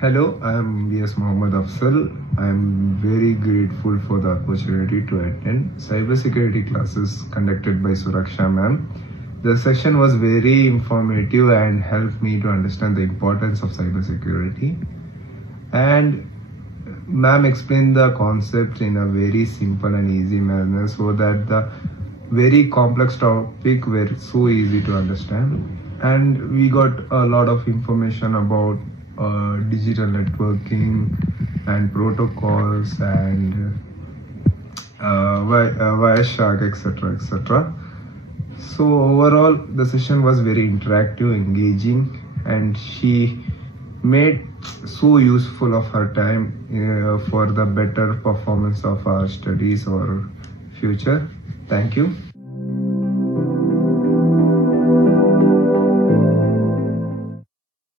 Hello, I am B S Muhammad Afsal. I am very grateful for the opportunity to attend cybersecurity classes conducted by Suraksha ma'am. The session was very informative and helped me to understand the importance of cybersecurity. And ma'am explained the concept in a very simple and easy manner so that the very complex topic were so easy to understand. And we got a lot of information about digital networking and protocols and Wireshark, etc., etc. So overall, the session was very interactive, engaging, and she made so useful of her time for the better performance of our studies or future. Thank you.